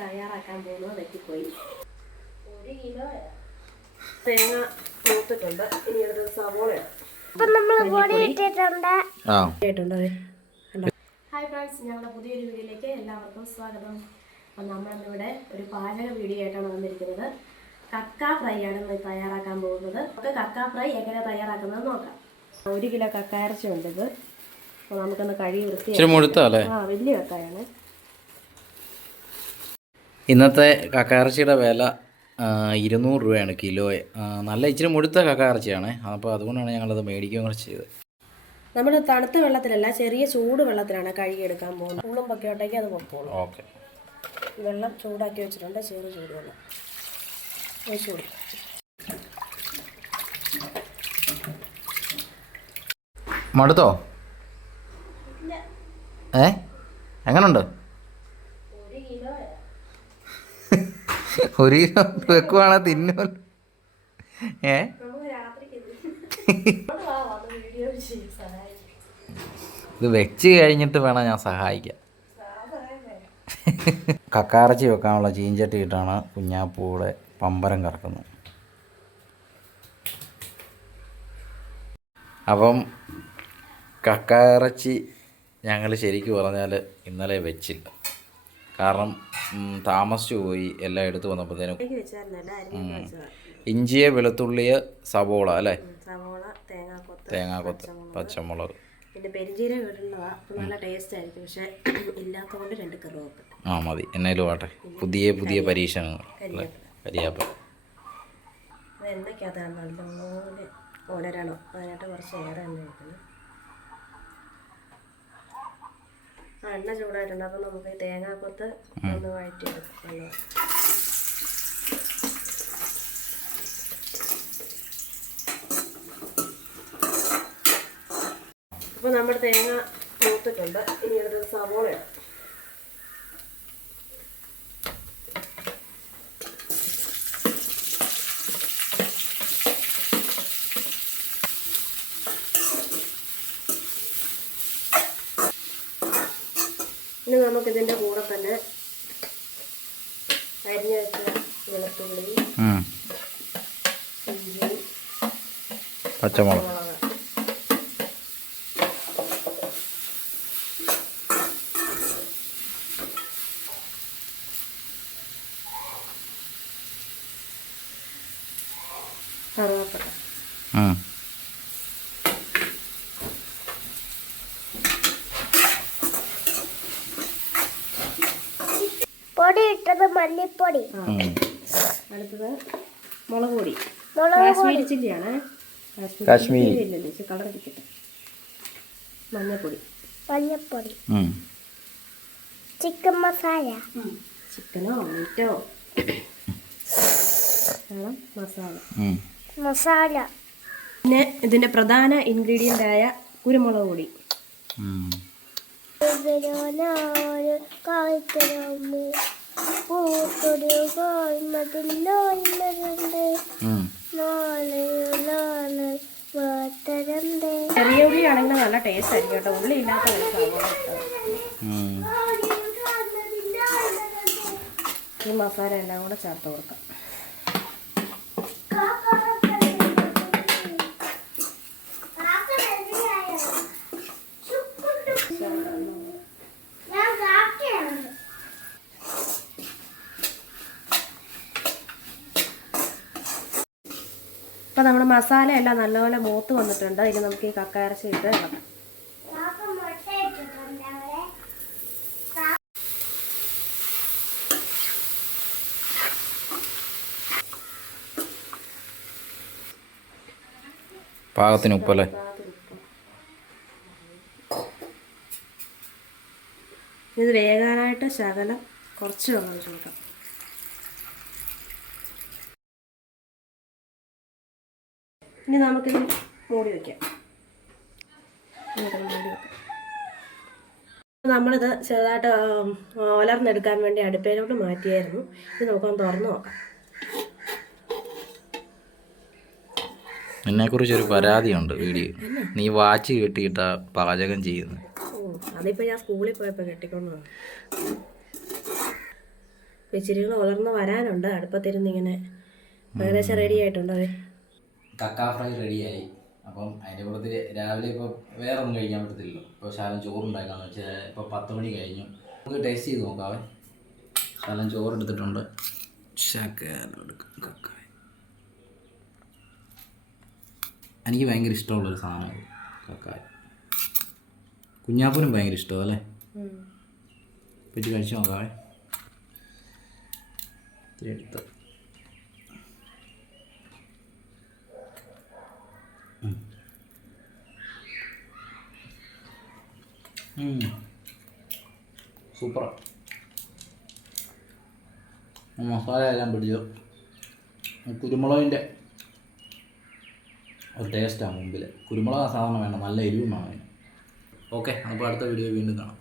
തയ്യാറാക്കാൻ പോകുന്നത് തെറ്റിപ്പോയി ഒരു കിലോ തേങ്ങ മൂത്തിട്ടുണ്ട്. ഇനി എടുത്തത് സവോള ഹായ് ഫ്രണ്ട്സ് ഞങ്ങളുടെ പുതിയൊരു വീഡിയോയിലേക്ക് എല്ലാവർക്കും സ്വാഗതം. അപ്പം നമ്മളിന്നിവിടെ ഒരു പാചക വീഡിയോ ആയിട്ടാണ് വന്നിരിക്കുന്നത്. കക്ക ഫ്രൈ ആണ് നമ്മൾ തയ്യാറാക്കാൻ പോകുന്നത്. നമുക്ക് കക്ക ഫ്രൈ എങ്ങനെ തയ്യാറാക്കുന്നത് നോക്കാം. ഒരു കിലോ കക്ക ഇറച്ചി ഉണ്ട് ഇത്. അപ്പോൾ നമുക്കൊന്ന് കഴുകി വൃത്തി ആ വലിയ കക്കായാണ്. ഇന്നത്തെ കക്കയിറച്ചിയുടെ വില ഇരുന്നൂറ് രൂപയാണ് കിലോയെ നല്ല ഇച്ചിരി മുഴുത്ത കക്കയിറച്ചിയാണ്. അപ്പോൾ അതുകൊണ്ടാണ് ഞങ്ങളത് മേടിക്കുകയും കൂടെ ചെയ്തത്. നമ്മൾ തണുത്ത വെള്ളത്തിലല്ല ചെറിയ ചൂട് വെള്ളത്തിലാണ് കഴുകിയെടുക്കാൻ പോകുന്നത്. ഉള്ളും ഉണ്ടെങ്കിൽ അത് പൊക്കോളൂ. ഓക്കെ. വെള്ളം ചൂടാക്കി വെച്ചിട്ടുണ്ട് ചെറു ഒഴിച്ചു കൊടുക്കും മടുത്തോ? ഏ? എങ്ങനുണ്ട്? ഒരു വെക്കുവാണ തിന്നു? ഏ? ഇത് വെച്ച് കഴിഞ്ഞിട്ട് വേണം ഞാൻ സഹായിക്കാൻ. കക്കാറച്ചി വെക്കാനുള്ള ചീഞ്ചട്ടി ഇട്ടാണ് കുഞ്ഞാപ്പൂടെ പമ്പരം കറക്കുന്നത്. അപ്പം കക്കാറച്ചി ഞങ്ങൾ ശരിക്കും പറഞ്ഞാൽ ഇന്നലെ വെച്ചില്ല. കാരണം താമസിച്ചു പോയി എല്ലാം എടുത്തു വന്നപ്പോഴത്തേനും ഇഞ്ചിയെ വെളുത്തുള്ളിയെ സവോള അല്ലേ? തേങ്ങാക്കൊത്ത് തേങ്ങാക്കൊത്ത് പച്ചമുളക്. പിന്നെ പെരിഞ്ചീരകം ഇടുന്നതാ നല്ല ടേസ്റ്റ് ആയിരിക്കും പക്ഷെ ഇല്ലാത്തതുകൊണ്ട് രണ്ട് കറിവേപ്പ് ആ മതി. എന്നാലും ആട്ടെ പുതിയ പുതിയ പരീക്ഷണങ്ങൾ അല്ലേ? കരിയാപ്പ അത് എണ്ണയ്ക്കകത്താണ് അതിനായിട്ട് കുറച്ച് ഏറെ എണ്ണ ഒഴിക്കണം ആ എണ്ണ ചൂടായിട്ടുണ്ട്. അപ്പം നമുക്ക് ഈ തേങ്ങാക്കൊത്ത് ഒന്ന് വഴറ്റിയെടുക്കാം. എടുക്കാം അപ്പോൾ നമ്മുടെ തേങ്ങ മൂത്തിട്ടുണ്ട്. ഇനി അടുത്തത് സവോള ഇനി നമുക്കിതിന്റെ കൂടെ തന്നെ അരിഞ്ഞു വെളുത്തുള്ളി ഉം. ഇഞ്ചി പച്ചമുളക്. കറുവാപ്പട്ട. ഉം. അടുത്തത് മുളക് പൊടി. കാശ്മീരി ചില്ലിയാണ്. കാശ്മീരി. കളർ മഞ്ഞപ്പൊടി. മഞ്ഞപ്പൊടി. ഉം. ചിക്കൻ മസാല. ചിക്കനോ മീറ്റോ? മസാല. ഉം. മസാല. പിന്നെ ഇതിന്റെ പ്രധാന ഇൻഗ്രീഡിയന്റ് ആയ കുരുമുളക് പൊടി. ഉം. ഇതിനോട് കായ്ക്കലമ്മ പൂത്തൊരു നാളെ വാത്തരണ്ട് ചെറിയ ഉള്ളി ആണെങ്കിൽ നല്ല ടേസ്റ്റ് ആയിരിക്കും കേട്ടോ. ഉള്ളി ഇല്ലാത്ത. ഈ മസാല എല്ലാം കൂടെ ചേർത്ത് കൊടുക്കാം. ഇപ്പം നമ്മുടെ മസാല എല്ലാം നല്ലപോലെ മൂത്ത് വന്നിട്ടുണ്ട്. ഇനി നമുക്ക് ഈ കക്ക ഇറച്ചി ഇട്ട് ഇളക്കാം പാകത്തിന് ഉപ്പല്ലേ? ഇത് വേഗാനായിട്ട് ശകലം കുറച്ച് വെള്ളം ഒഴിച്ച് ഇനി നമുക്കിത് മൂടി വയ്ക്കാം മൂടി നമ്മളിത് ചെറുതായിട്ട് ഒലർന്നെടുക്കാൻ വേണ്ടി അടുപ്പേനോട് മാറ്റിയായിരുന്നു. ഇത് നമുക്കൊന്ന് തുറന്നു നോക്കാം. എന്നെ കുറിച്ചൊരു പരാതിയുണ്ട് വീഡിയോ. നീ വാച്ച് കെട്ടിയിട്ടാ പാചകം ചെയ്യുന്നത് അതിപ്പോ ഞാൻ സ്കൂളിൽ പോയപ്പോ കെട്ടിക്കൊണ്ട് ഇച്ചിരികൾ ഉലർന്ന് വരാനുണ്ട്. അടുപ്പത്തിരുന്ന് ഇങ്ങനെ ഏകദേശം റെഡി ആയിട്ടുണ്ട്? അതെ കക്ക ഫ്രൈ റെഡിയായി. അപ്പം അതിന്റെ കൂടെ രാവിലെ ഇപ്പോൾ വേറെ ഒന്നും കഴിക്കാൻ പറ്റത്തില്ലല്ലോ. ഇപ്പോൾ ശാലം ചോറുണ്ടാക്കാന്ന് വെച്ചാൽ ഇപ്പോൾ പത്ത് മണി കഴിഞ്ഞു. നമുക്ക് ടേസ്റ്റ് ചെയ്ത് നോക്കാവേ. ശാലം ചോറ് എടുത്തിട്ടുണ്ട് ശകലം എടുക്കാം കക്ക എനിക്ക് ഭയങ്കര ഇഷ്ടമുള്ളൊരു സാധനമാണ് കക്ക കുഞ്ഞാപ്പനും ഭയങ്കര ഇഷ്ടമാണ് അല്ലേ? പറ്റി കഴിച്ചു നോക്കാവേ. എടുത്ത്. സൂപ്പർ മസാല എല്ലാം പിടിച്ചു. കുരുമുളകിന്റെ ഒരു ടേസ്റ്റാണ് മുമ്പിൽ കുരുമുളക് സാധാരണ വേണ്ട നല്ല എരിവും വേണം ഓക്കെ അപ്പോൾ അടുത്ത വീഡിയോ വീണ്ടും കാണാം.